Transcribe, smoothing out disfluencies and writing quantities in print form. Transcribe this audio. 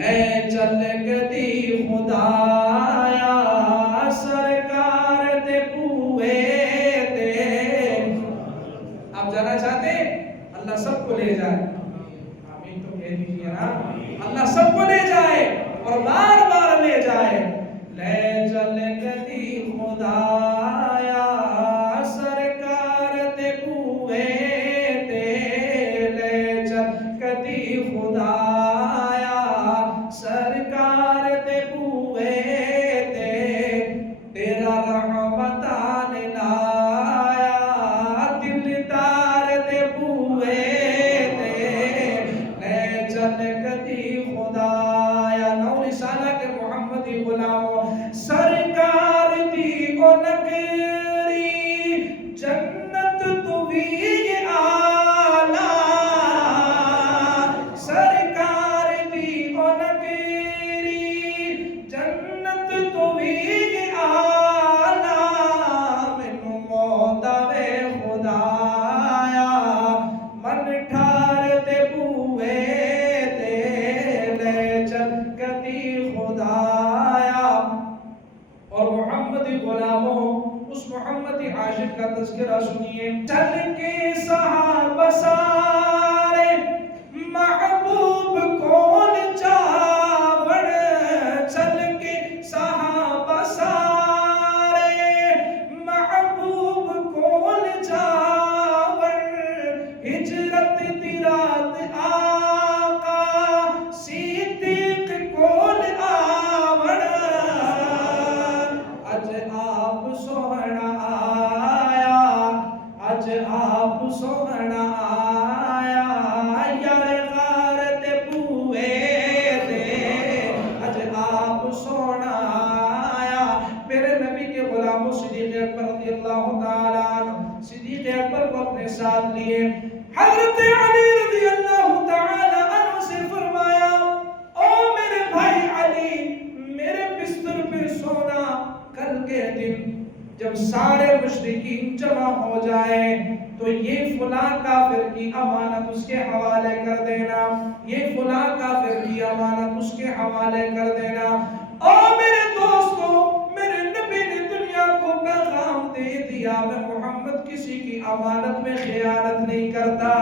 اے چل گدی خدایا سرکار دے بوئے تے. آپ جانا چاہتے ہیں؟ اللہ سب کو لے جائے. آمین تو کہہ دیجئے نا. اللہ سب کو لے جائے اور بار بار لے جائے. لے چل گدی خدایا سرکار دے بوئے تے. لے چل گدی خدایا سرکار دے بوئے تے. تیرا رحمتان لایا دلدار دے بوئے تے. لے چل گدی خدایا. نو رسالہ کے محمدی غلاموں سرکار دی او نگری جنت تو بھی آلہ. سرکار دی او نگری جنت تو بھی آلہ. مینوں موت آوے خدایا من ٹھار دے بوئے تے. لے چل گدی خدایا. اور محمدی غلاموں اس محمدی عاشق کا تذکرہ سنیے. چل کے صحابہ سارے محبوب کون چاوڑ. چل کے صحابہ سارے محبوب کون چاوڑ. ہجرت دی رات آقا صدیق کول آوڑ. اج آپ سوہنا آیا اج آپ سوہنا آیا یار غار تے بوئے تے. اج آپ سوہنا آیا. میرے نبی کے غلاموں صدیق اکبر رضی اللہ تعالیٰ عنہ صدیق اکبر کو اپنے ساتھ لیے. حضرت علی رضی اللہ تعالیٰ عنہ سے فرمایا او میرے بھائی علی میرے بستر پہ سونا. کل کے دن جب سارے مشرکین جمع ہو جائیں تو یہ فلاں کافر کی امانت اس کے حوالے کر دینا. یہ فلاں کافر کی امانت اس کے حوالے کر دینا. او میرے دوستو میرے نبی نے دنیا کو پیغام دے دیا میں محمد کسی کی امانت میں خیانت نہیں کرتا.